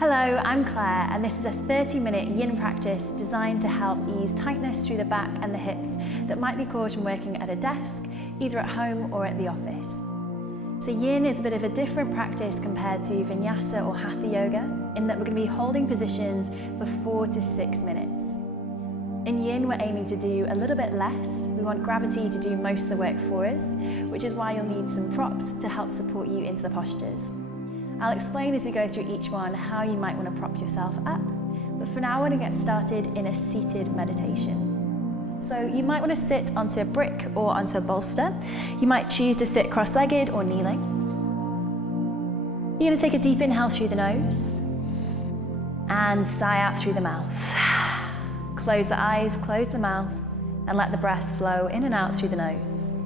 Hello, I'm Claire, and this is a 30-minute yin practice designed to help ease tightness through the back and the hips that might be caused from working at a desk, either at home or at the office. So yin is a bit of a different practice compared to vinyasa or hatha yoga, in that we're going to be holding positions for 4 to 6 minutes. In yin, we're aiming to do a little bit less. We want gravity to do most of the work for us, which is why you'll need some props to help support you into the postures. I'll explain as we go through each one how you might want to prop yourself up, but for now we're going to get started in a seated meditation. So you might want to sit onto a brick or onto a bolster. You might choose to sit cross-legged or kneeling. You're going to take a deep inhale through the nose and sigh out through the mouth. Close the eyes, close the mouth, and let the breath flow in and out through the nose.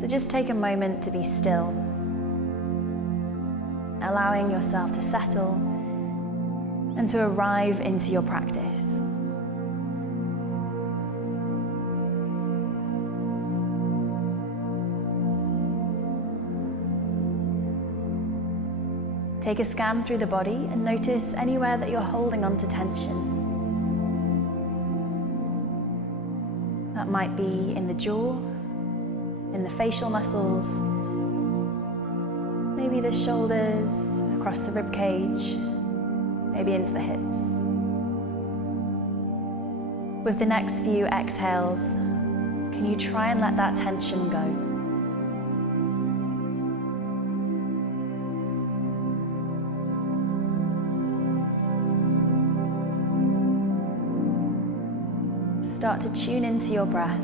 So just take a moment to be still, allowing yourself to settle and to arrive into your practice. Take a scan through the body and notice anywhere that you're holding on to tension. That might be in the jaw, in the facial muscles, maybe the shoulders, across the rib cage, maybe into the hips. With the next few exhales, can you try and let that tension go? Start to tune into your breath.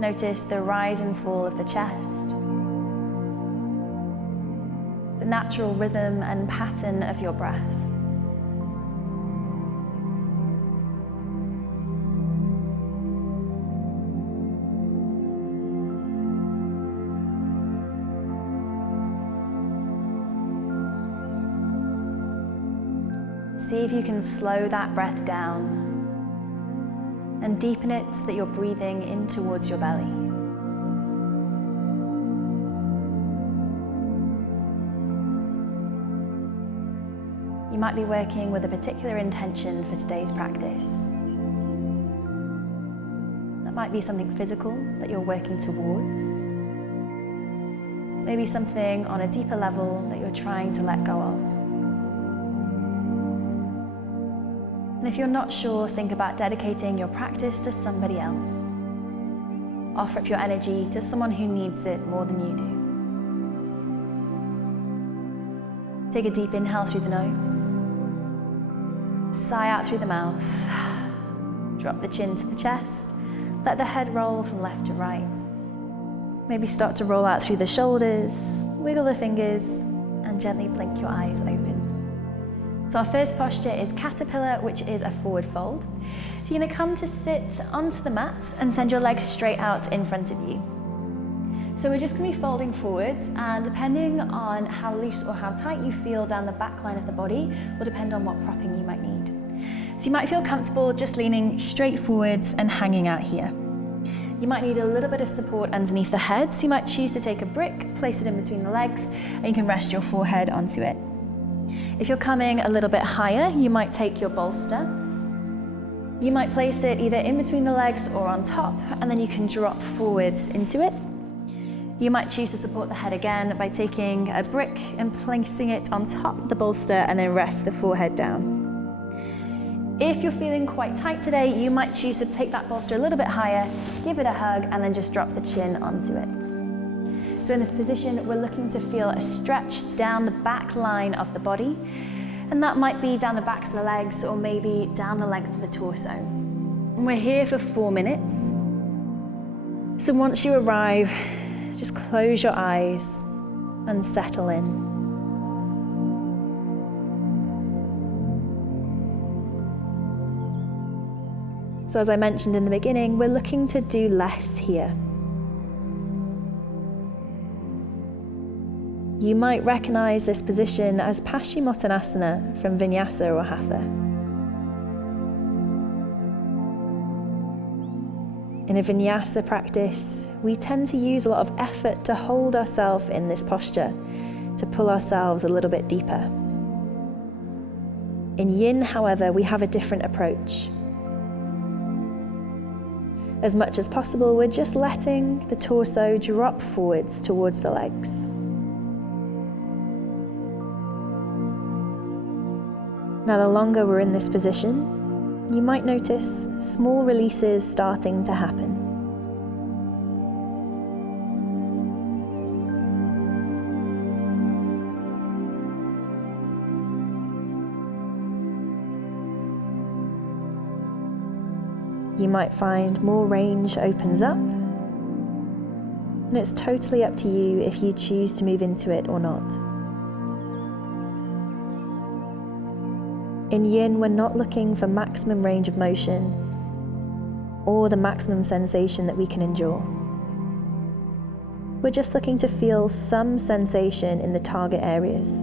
Notice the rise and fall of the chest, the natural rhythm and pattern of your breath. See if you can slow that breath down and deepen it so that you're breathing in towards your belly. You might be working with a particular intention for today's practice. That might be something physical that you're working towards. Maybe something on a deeper level that you're trying to let go of. And if you're not sure, think about dedicating your practice to somebody else. Offer up your energy to someone who needs it more than you do. Take a deep inhale through the nose. Sigh out through the mouth. Drop the chin to the chest. Let the head roll from left to right. Maybe start to roll out through the shoulders. Wiggle the fingers and gently blink your eyes open. So our first posture is caterpillar, which is a forward fold. So you're going to come to sit onto the mat and send your legs straight out in front of you. So we're just going to be folding forwards, and depending on how loose or how tight you feel down the back line of the body will depend on what propping you might need. So you might feel comfortable just leaning straight forwards and hanging out here. You might need a little bit of support underneath the head, so you might choose to take a brick, place it in between the legs, and you can rest your forehead onto it. If you're coming a little bit higher, you might take your bolster. You might place it either in between the legs or on top, and then you can drop forwards into it. You might choose to support the head again by taking a brick and placing it on top of the bolster, and then rest the forehead down. If you're feeling quite tight today, you might choose to take that bolster a little bit higher, give it a hug, and then just drop the chin onto it. So in this position, we're looking to feel a stretch down the back line of the body, and that might be down the backs of the legs or maybe down the length of the torso. And we're here for 4 minutes. So once you arrive, just close your eyes and settle in. So as I mentioned in the beginning, we're looking to do less here. You might recognize this position as Paschimottanasana from Vinyasa or Hatha. In a vinyasa practice, we tend to use a lot of effort to hold ourselves in this posture, to pull ourselves a little bit deeper. In Yin, however, we have a different approach. As much as possible, we're just letting the torso drop forwards towards the legs. Now, the longer we're in this position, you might notice small releases starting to happen. You might find more range opens up, and it's totally up to you if you choose to move into it or not. In Yin, we're not looking for maximum range of motion or the maximum sensation that we can endure. We're just looking to feel some sensation in the target areas.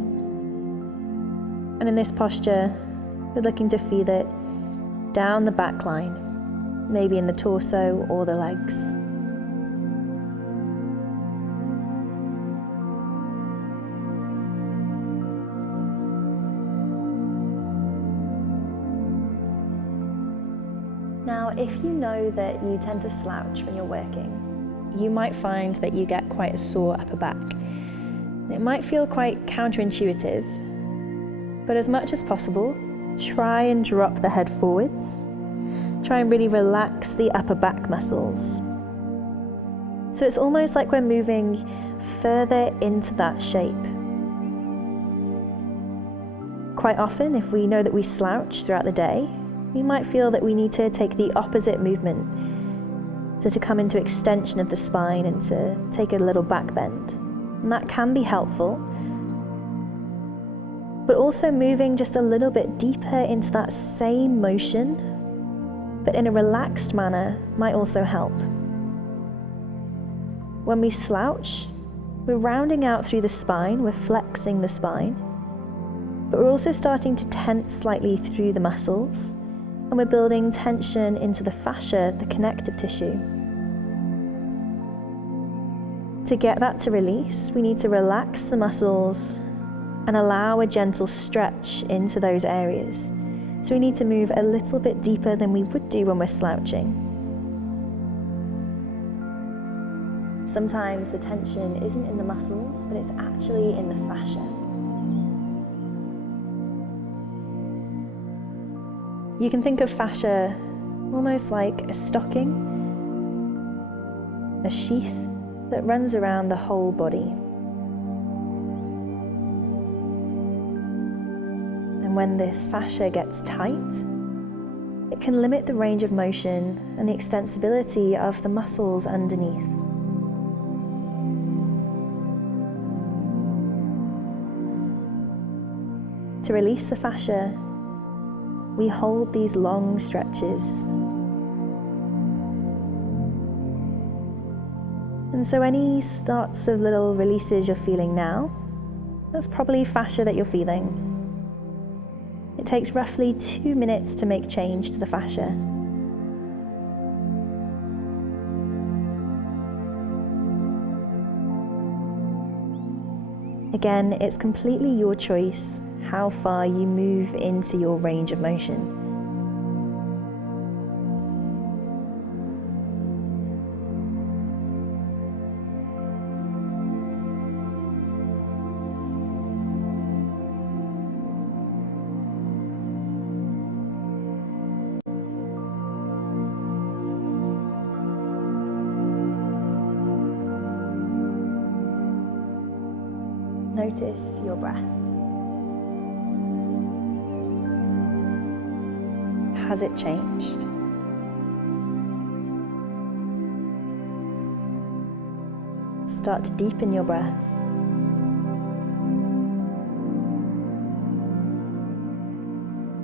And in this posture, we're looking to feel it down the back line, maybe in the torso or the legs. Now, if you know that you tend to slouch when you're working, you might find that you get quite a sore upper back. It might feel quite counterintuitive, but as much as possible, try and drop the head forwards. Try and really relax the upper back muscles. So it's almost like we're moving further into that shape. Quite often, if we know that we slouch throughout the day, we might feel that we need to take the opposite movement, so to come into extension of the spine and to take a little back bend. And that can be helpful, but also moving just a little bit deeper into that same motion, but in a relaxed manner, might also help. When we slouch, we're rounding out through the spine, we're flexing the spine, but we're also starting to tense slightly through the muscles, and we're building tension into the fascia, the connective tissue. To get that to release, we need to relax the muscles and allow a gentle stretch into those areas. So we need to move a little bit deeper than we would do when we're slouching. Sometimes the tension isn't in the muscles, but it's actually in the fascia. You can think of fascia almost like a stocking, a sheath that runs around the whole body. And when this fascia gets tight, it can limit the range of motion and the extensibility of the muscles underneath. To release the fascia, we hold these long stretches. And so any starts of little releases you're feeling now, that's probably fascia that you're feeling. It takes roughly 2 minutes to make change to the fascia. Again, it's completely your choice how far you move into your range of motion. Notice your breath. Has it changed? Start to deepen your breath.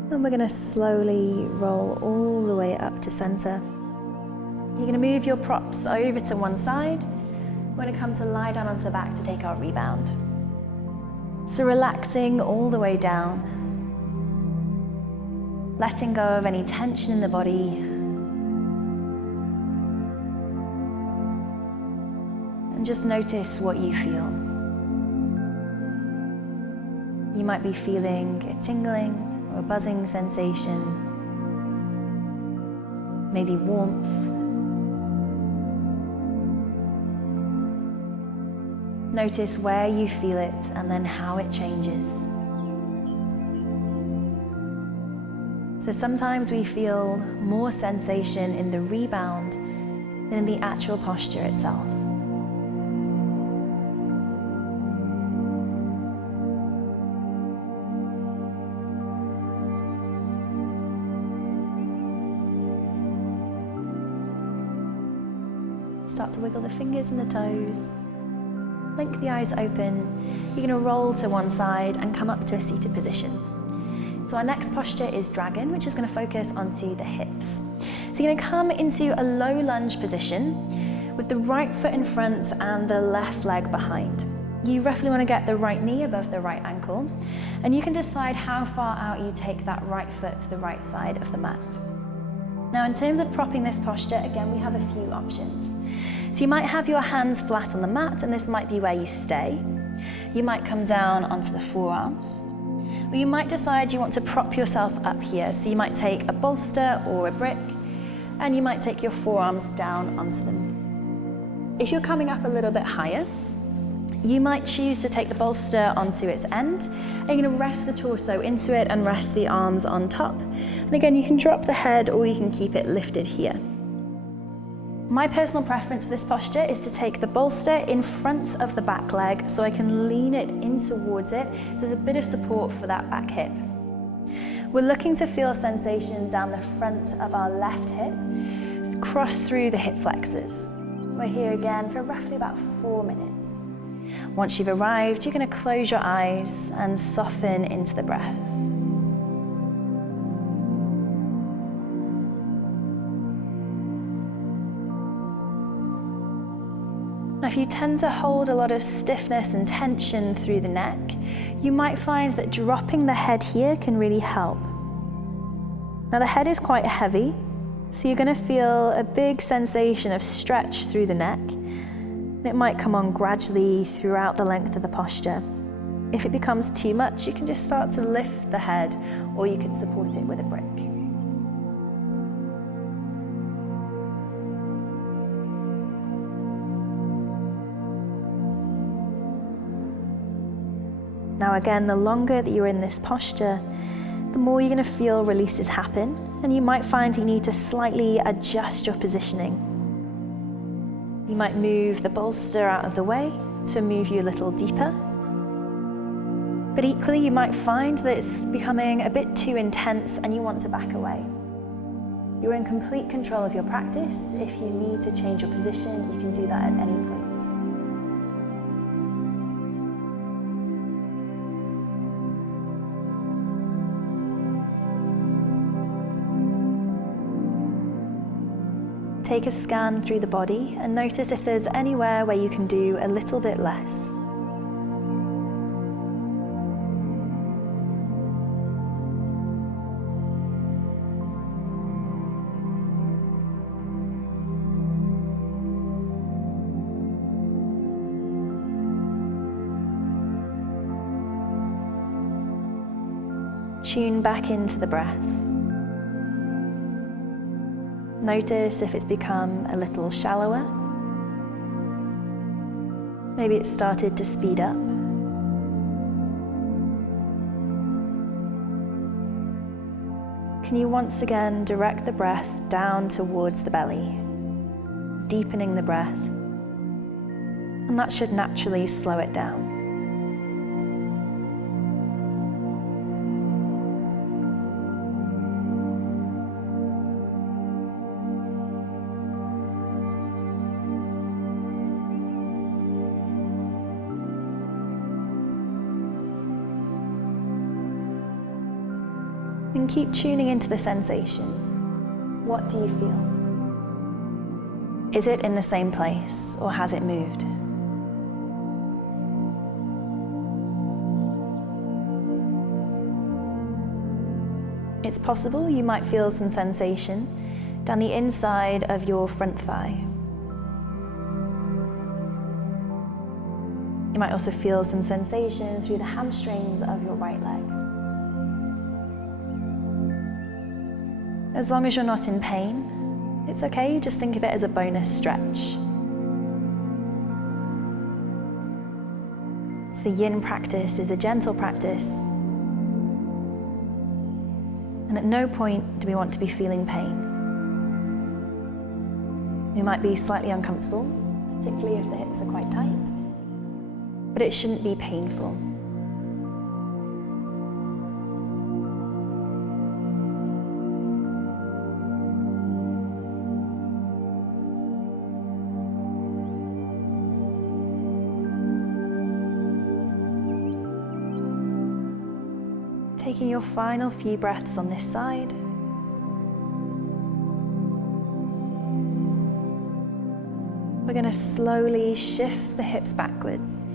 And we're going to slowly roll all the way up to center. You're going to move your props over to one side. We're going to come to lie down onto the back to take our rebound. So relaxing all the way down, letting go of any tension in the body, And just notice what you feel. You might be feeling a tingling or a buzzing sensation, maybe warmth. Notice where you feel it and then how it changes. So sometimes we feel more sensation in the rebound than in the actual posture itself. Start to wiggle the fingers and the toes. Blink the eyes open. You're going to roll to one side and come up to a seated position. So our next posture is dragon, which is going to focus onto the hips. So you're going to come into a low lunge position with the right foot in front and the left leg behind. You roughly want to get the right knee above the right ankle, and you can decide how far out you take that right foot to the right side of the mat. Now, in terms of propping this posture, again, we have a few options. So you might have your hands flat on the mat, and this might be where you stay. You might come down onto the forearms. Or you might decide you want to prop yourself up here. So you might take a bolster or a brick, and you might take your forearms down onto them. If you're coming up a little bit higher, you might choose to take the bolster onto its end, and you're going to rest the torso into it and rest the arms on top. And again, you can drop the head or you can keep it lifted here. My personal preference for this posture is to take the bolster in front of the back leg so I can lean it in towards it, so there's a bit of support for that back hip. We're looking to feel sensation down the front of our left hip, cross through the hip flexors. We're here again for roughly about 4 minutes. Once you've arrived, you're going to close your eyes and soften into the breath. Now, if you tend to hold a lot of stiffness and tension through the neck, you might find that dropping the head here can really help. Now, the head is quite heavy, so you're going to feel a big sensation of stretch through the neck. It might come on gradually throughout the length of the posture. If it becomes too much, you can just start to lift the head, or you could support it with a brick. Now again, the longer that you're in this posture, the more you're going to feel releases happen, and you might find you need to slightly adjust your positioning. You might move the bolster out of the way to move you a little deeper. But equally, you might find that it's becoming a bit too intense and you want to back away. You're in complete control of your practice. If you need to change your position, you can do that at any point. Take a scan through the body and notice if there's anywhere where you can do a little bit less. Tune back into the breath. Notice if it's become a little shallower. Maybe it's started to speed up. Can you once again direct the breath down towards the belly, deepening the breath, and that should naturally slow it down. And keep tuning into the sensation. What do you feel? Is it in the same place, or has it moved? It's possible you might feel some sensation down the inside of your front thigh. might also feel some sensation through the hamstrings of your right leg. As long as you're not in pain, it's okay, just think of it as a bonus stretch. The Yin practice is a gentle practice, and at no point do we want to be feeling pain. We might be slightly uncomfortable, particularly if the hips are quite tight, but it shouldn't be painful. Taking your final few breaths on this side. We're going to slowly shift the hips backwards.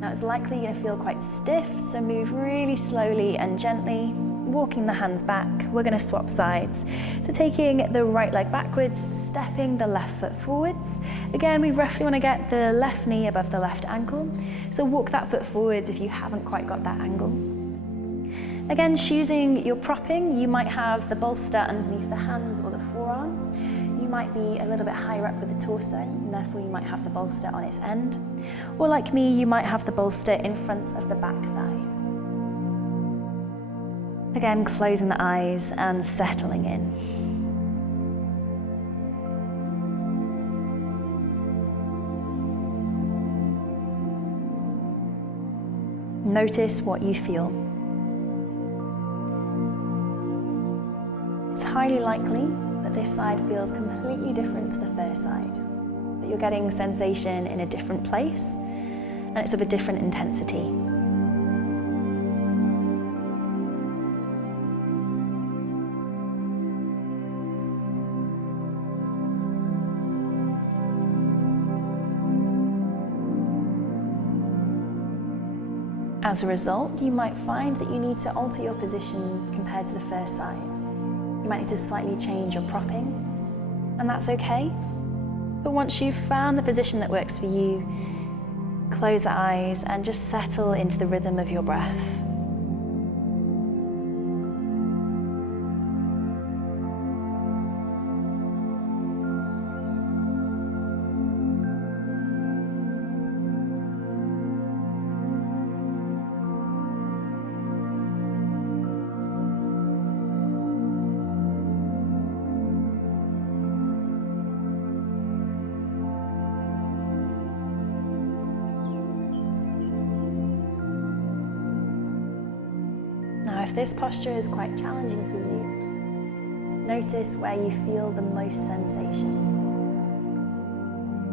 Now it's likely you're going to feel quite stiff, so move really slowly and gently, walking the hands back. We're going to swap sides. So taking the right leg backwards, stepping the left foot forwards. Again, we roughly want to get the left knee above the left ankle. So walk that foot forwards if you haven't quite got that angle. Again, choosing your propping, you might have the bolster underneath the hands or the forearms. You might be a little bit higher up with the torso, and therefore you might have the bolster on its end. Or like me, you might have the bolster in front of the back thigh. Again, closing the eyes and settling in. Notice what you feel. It's highly likely that this side feels completely different to the first side, that you're getting sensation in a different place, and it's of a different intensity. As a result, you might find that you need to alter your position compared to the first side. You might need to slightly change your propping, and that's okay. But once you've found the position that works for you, close the eyes and just settle into the rhythm of your breath. If this posture is quite challenging for you, notice where you feel the most sensation.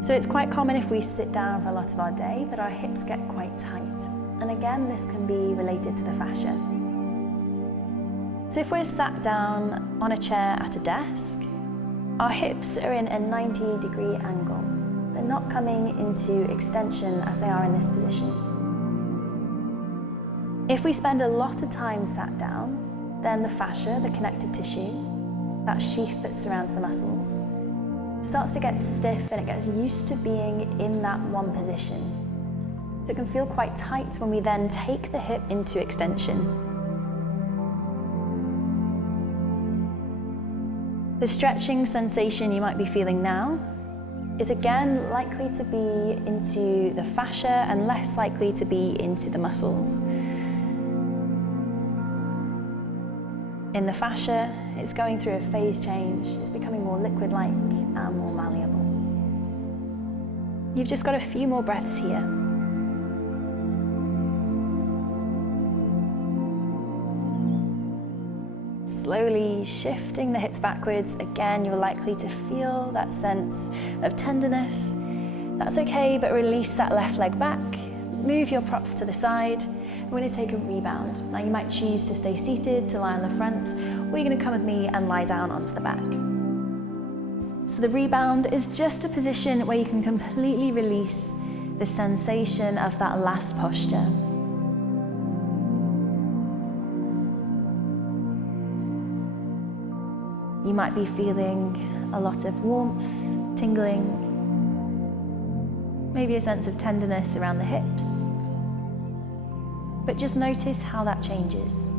So it's quite common if we sit down for a lot of our day that our hips get quite tight. And again, this can be related to the fascia. So if we're sat down on a chair at a desk, our hips are in a 90-degree angle. They're not coming into extension as they are in this position. If we spend a lot of time sat down, then the fascia, the connective tissue, that sheath that surrounds the muscles, starts to get stiff and it gets used to being in that one position. So it can feel quite tight when we then take the hip into extension. The stretching sensation you might be feeling now is again likely to be into the fascia and less likely to be into the muscles. In the fascia, it's going through a phase change. It's becoming more liquid-like and more malleable. You've just got a few more breaths here. Slowly shifting the hips backwards. Again, you're likely to feel that sense of tenderness. That's okay, but release that left leg back. Move your props to the side. We're going to take a rebound. Now you might choose to stay seated, to lie on the front, or you're going to come with me and lie down onto the back. So the rebound is just a position where you can completely release the sensation of that last posture. You might be feeling a lot of warmth, tingling, maybe a sense of tenderness around the hips. but just notice how that changes.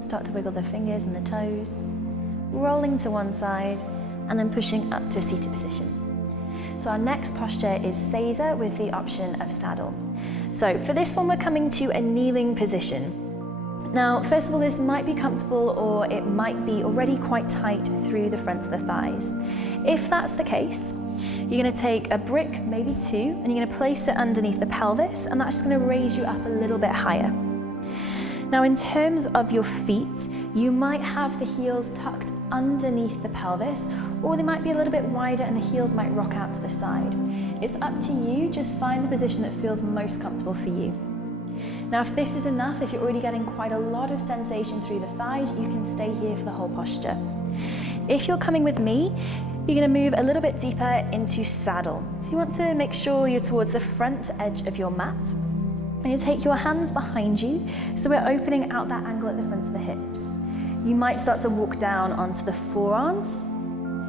Start to wiggle the fingers and the toes, rolling to one side and then pushing up to a seated position. So our next posture is Seiza with the option of saddle. So for this one, we're coming to a kneeling position. Now, first of all, this might be comfortable or it might be already quite tight through the fronts of the thighs. If that's the case, you're going to take a brick, maybe two, and you're going to place it underneath the pelvis, and that's just going to raise you up a little bit higher. Now, in terms of your feet, you might have the heels tucked underneath the pelvis, or they might be a little bit wider and the heels might rock out to the side. It's up to you, just find the position that feels most comfortable for you. Now, if this is enough, if you're already getting quite a lot of sensation through the thighs, you can stay here for the whole posture. If you're coming with me, you're going to move a little bit deeper into saddle. So you want to make sure you're towards the front edge of your mat. And you take your hands behind you, so we're opening out that angle at the front of the hips. You might start to walk down onto the forearms.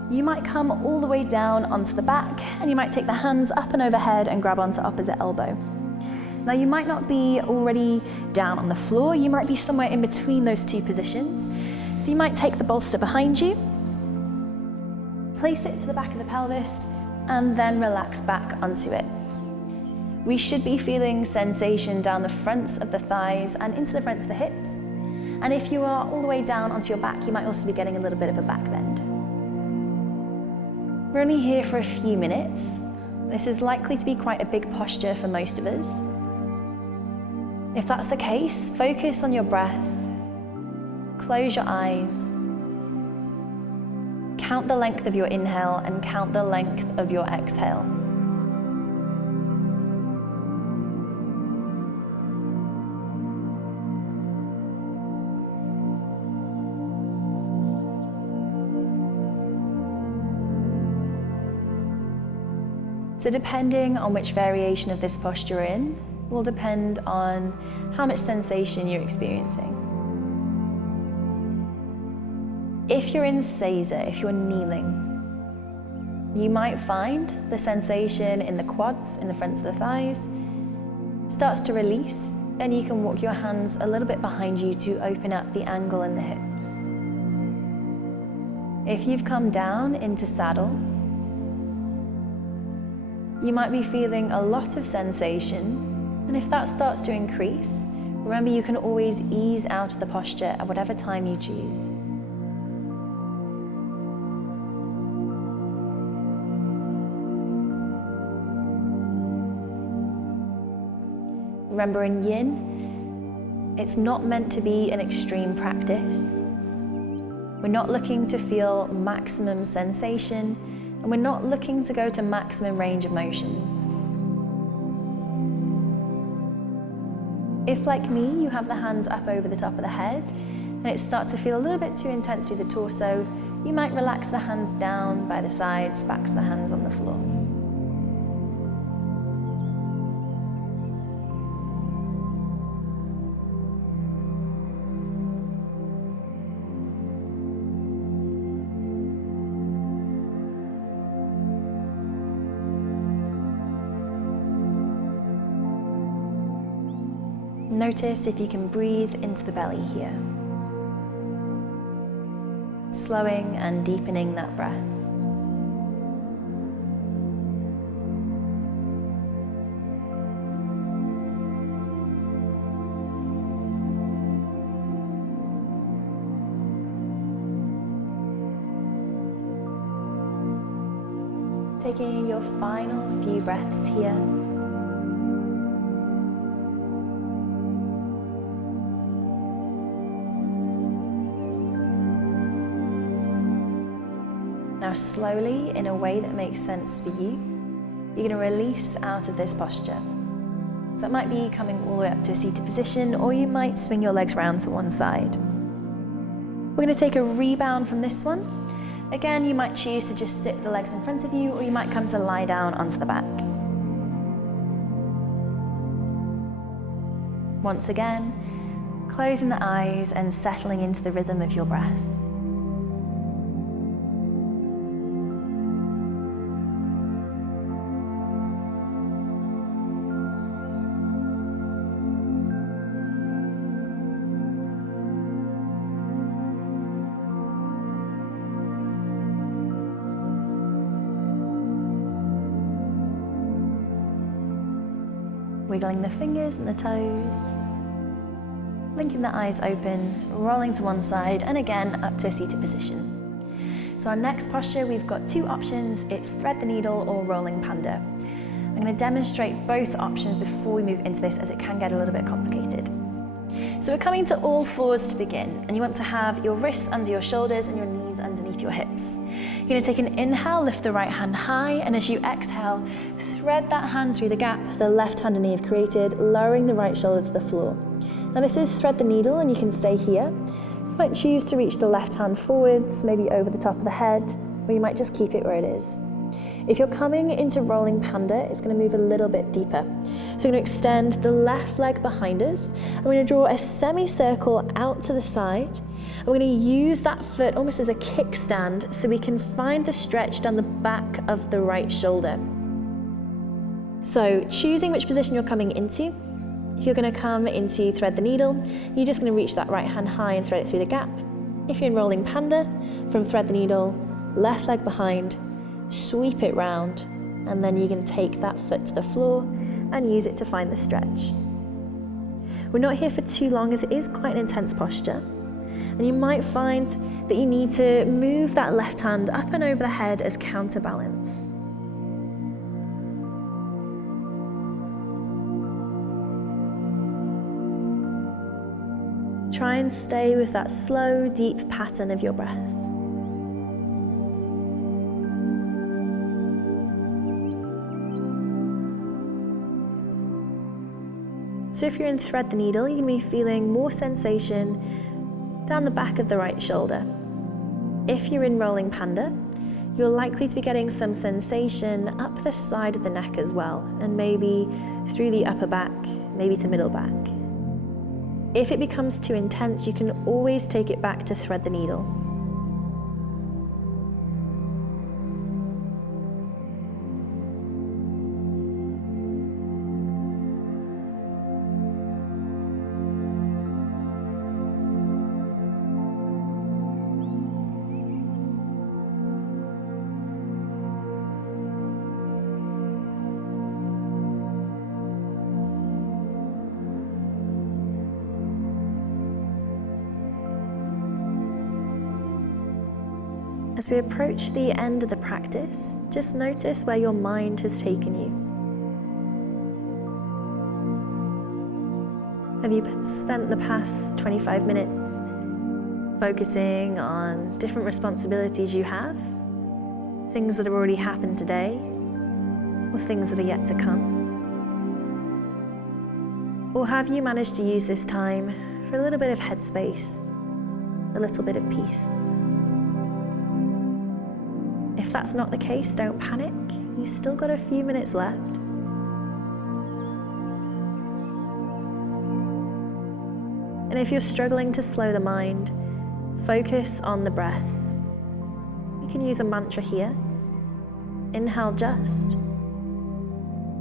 You might come all the way down onto the back, and you might take the hands up and overhead and grab onto opposite elbow. Now, you might not be already down on the floor, you might be somewhere in between those two positions. So you might take the bolster behind you, place it to the back of the pelvis, and then relax back onto it. We should be feeling sensation down the fronts of the thighs and into the fronts of the hips. And if you are all the way down onto your back, you might also be getting a little bit of a back bend. We're only here for a few minutes. This is likely to be quite a big posture for most of us. If that's the case, focus on your breath. Close your eyes. Count the length of your inhale and count the length of your exhale. So depending on which variation of this posture you're in, will depend on how much sensation you're experiencing. If you're in Seiza, if you're kneeling, you might find the sensation in the quads, in the fronts of the thighs, starts to release, and you can walk your hands a little bit behind you to open up the angle in the hips. If you've come down into saddle, you might be feeling a lot of sensation, and if that starts to increase, remember you can always ease out of the posture at whatever time you choose. Remember, in Yin, it's not meant to be an extreme practice. We're not looking to feel maximum sensation, and we're not looking to go to maximum range of motion. If, like me, you have the hands up over the top of the head, and it starts to feel a little bit too intense through the torso, you might relax the hands down by the sides, backs of the hands on the floor. Notice if you can breathe into the belly here. Slowing and deepening that breath. Taking your final few breaths here. Now slowly, in a way that makes sense for you, you're going to release out of this posture. So it might be coming all the way up to a seated position, or you might swing your legs round to one side. We're going to take a rebound from this one, Again, you might choose to just sit with the legs in front of you, or you might come to lie down onto the back. Once again, closing the eyes and settling into the rhythm of your breath. Wiggling the fingers and the toes, blinking the eyes open, rolling to one side, and again up to a seated position. So our next posture, we've got two options. It's thread the needle or rolling panda. I'm going to demonstrate both options before we move into this, as it can get a little bit complicated. So we're coming to all fours to begin, and you want to have your wrists under your shoulders and your knees underneath your hips. You're going to take an inhale, lift the right hand high, and as you exhale, thread that hand through the gap the left hand and knee have created, lowering the right shoulder to the floor. Now this is thread the needle, and you can stay here. You might choose to reach the left hand forwards, maybe over the top of the head, or you might just keep it where it is. If you're coming into rolling panda, it's going to move a little bit deeper. So we're going to extend the left leg behind us, and we're going to draw a semicircle out to the side. And we're going to use that foot almost as a kickstand so we can find the stretch down the back of the right shoulder. So choosing which position you're coming into, if you're going to come into thread the needle, you're just going to reach that right hand high and thread it through the gap. If you're in rolling panda, from thread the needle, left leg behind, sweep it round, and then you're going to take that foot to the floor and use it to find the stretch. We're not here for too long, as it is quite an intense posture, and you might find that you need to move that left hand up and over the head as counterbalance. Try and stay with that slow, deep pattern of your breath. So if you're in thread the needle, you're going to be feeling more sensation down the back of the right shoulder. If you're in rolling panda, you're likely to be getting some sensation up the side of the neck as well, and maybe through the upper back, maybe to middle back. If it becomes too intense, you can always take it back to thread the needle. As we approach the end of the practice, just notice where your mind has taken you. Have you spent the past 25 minutes focusing on different responsibilities you have, things that have already happened today, or things that are yet to come? Or have you managed to use this time for a little bit of headspace, a little bit of peace? If that's not the case, don't panic. You've still got a few minutes left. And if you're struggling to slow the mind, focus on the breath. You can use a mantra here. Inhale, just.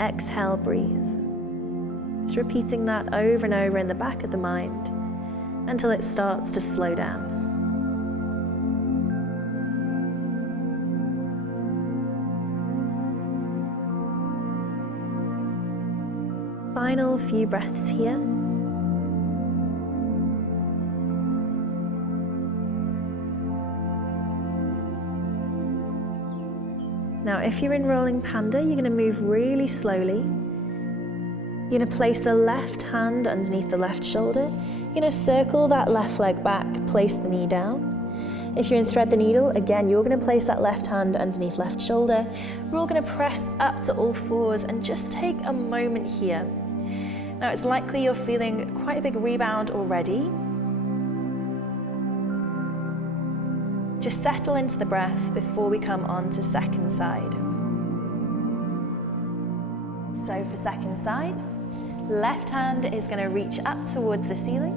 Exhale, breathe. Just repeating that over and over in the back of the mind until it starts to slow down. Final few breaths here. Now, if you're in rolling panda, you're going to move really slowly. You're going to place the left hand underneath the left shoulder. You're going to circle that left leg back, place the knee down. If you're in thread the needle, again, you're going to place that left hand underneath left shoulder. We're all going to press up to all fours and just take a moment here. Now, it's likely you're feeling quite a big rebound already. Just settle into the breath before we come on to second side. So for second side, left hand is going to reach up towards the ceiling.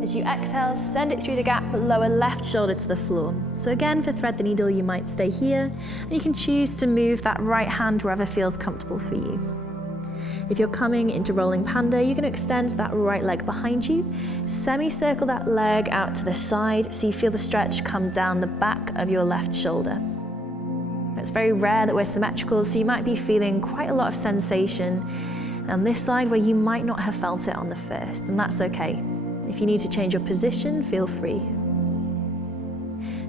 As you exhale, send it through the gap, but lower left shoulder to the floor. So again, for thread the needle, you might stay here, and you can choose to move that right hand wherever feels comfortable for you. If you're coming into rolling panda, you're going to extend that right leg behind you, semicircle that leg out to the side so you feel the stretch come down the back of your left shoulder. It's very rare that we're symmetrical, so you might be feeling quite a lot of sensation on this side where you might not have felt it on the first, and that's okay. If you need to change your position, feel free.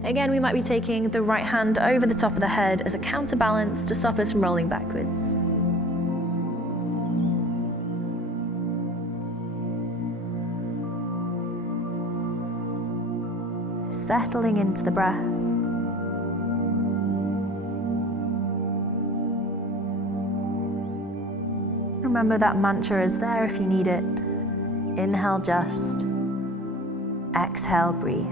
Again, we might be taking the right hand over the top of the head as a counterbalance to stop us from rolling backwards. Settling into the breath. Remember that mantra is there if you need it. Inhale, just. Exhale, breathe.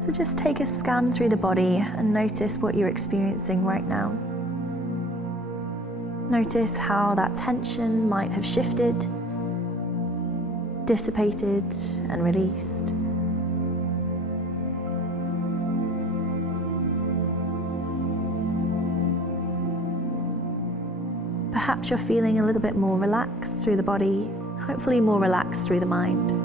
So just take a scan through the body and notice what you're experiencing right now. Notice how that tension might have shifted, dissipated, and released. Perhaps you're feeling a little bit more relaxed through the body, hopefully more relaxed through the mind.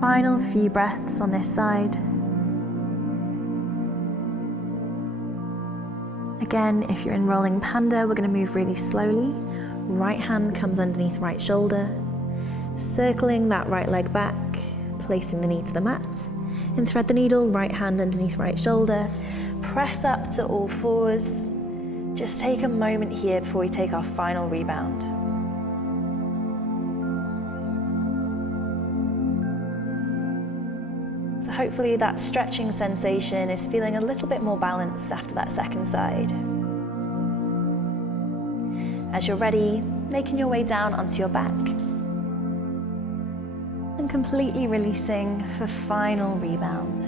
Final few breaths on this side. Again, if you're in rolling panda, we're going to move really slowly. Right hand comes underneath right shoulder, circling that right leg back, placing the knee to the mat. In thread the needle, right hand underneath right shoulder. Press up to all fours. Just take a moment here before we take our final rebound. So hopefully that stretching sensation is feeling a little bit more balanced after that second side. As you're ready, making your way down onto your back and completely releasing for final rebound.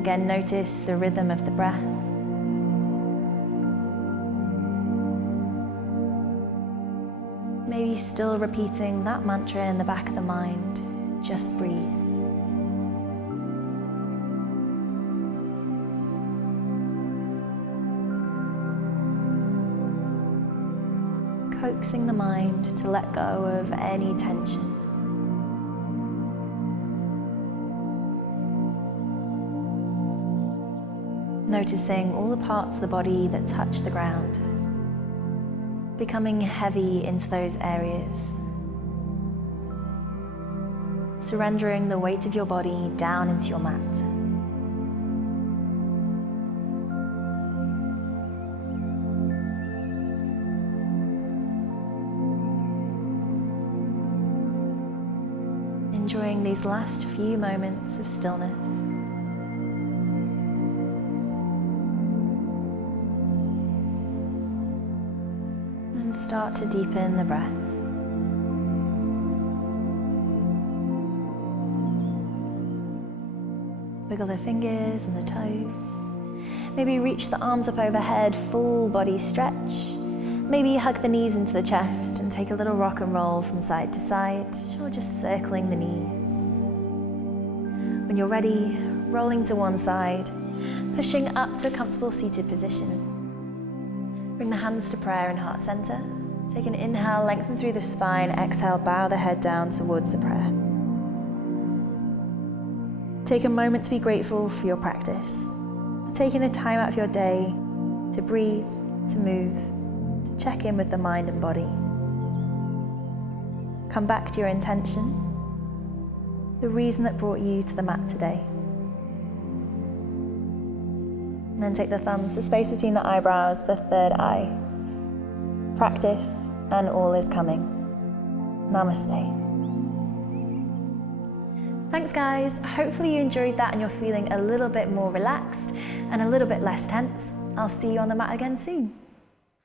Again, notice the rhythm of the breath. Maybe still repeating that mantra in the back of the mind, just breathe. Coaxing the mind to let go of any tension. Noticing all the parts of the body that touch the ground. Becoming heavy into those areas. Surrendering the weight of your body down into your mat. Enjoying these last few moments of stillness. And start to deepen the breath. Wiggle the fingers and the toes. Maybe reach the arms up overhead, full body stretch. Maybe hug the knees into the chest and take a little rock and roll from side to side, or just circling the knees. When you're ready, rolling to one side, pushing up to a comfortable seated position. Bring the hands to prayer and heart center. Take an inhale, lengthen through the spine. Exhale, bow the head down towards the prayer. Take a moment to be grateful for your practice, for taking the time out of your day to breathe, to move, to check in with the mind and body. Come back to your intention, the reason that brought you to the mat today. And then take the thumbs, the space between the eyebrows, the third eye. Practice, and all is coming. Namaste. Thanks guys, hopefully you enjoyed that and you're feeling a little bit more relaxed and a little bit less tense. I'll see you on the mat again soon.